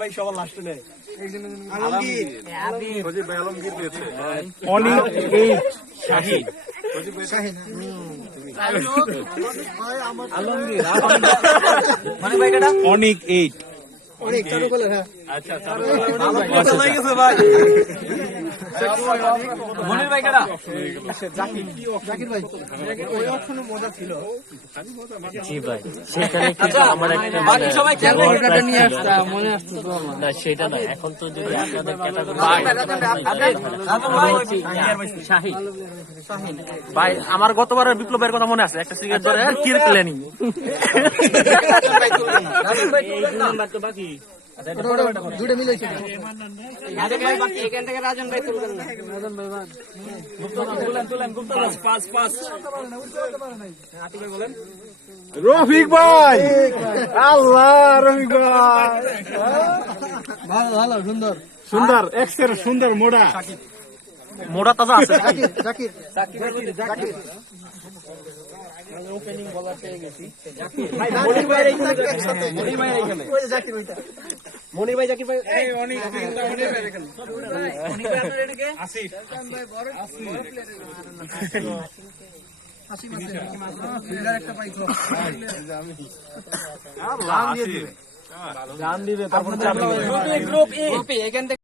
ভাই সবার লাস্টে নেই। অনিক 8 আচ্ছা মনির ভাই কেডা? জাকির ভাই ওই অপশনে মজা ছিল। জি ভাই, সেখানে কিন্তু আমার একটা বাকি সবাই কেন ওটা নিয়ে আসতা মনে আসতো তো আমার। না, সেটা না। এখন তো যদি আপনাদের ক্যাটাগরি শাহিন ভাই, আমার গতবারের বিপ্লবের কথা মনে আছে, একটা সিগারেট ধরে আর কির প্ল্যানিং দুটো মিলেছে। এখান থেকে রাজন ভাই তুলবেন না। রফিক ভাই, আল্লাহ রফিক ভাই ভালো ভালো সুন্দর সুন্দর, এক্সের সুন্দর মোড়া মোড়া তাজা আছে। জাকির ওপেনিং বলার পেয়ে গেছি। মনির ভাই একসাথে মনির ভাই এখানে ওই যে জাকির ভাইটা মনির ভাই জাকির ভাই এই অনেক মনির ভাই এখানে মনির ভাই আপনার এদিকে আসিফ ভাই বড় আসিফ ফিল্ডার একটা পাইছো আল্লাহ গান দিবে তারপর গ্রুপ এ এখান থেকে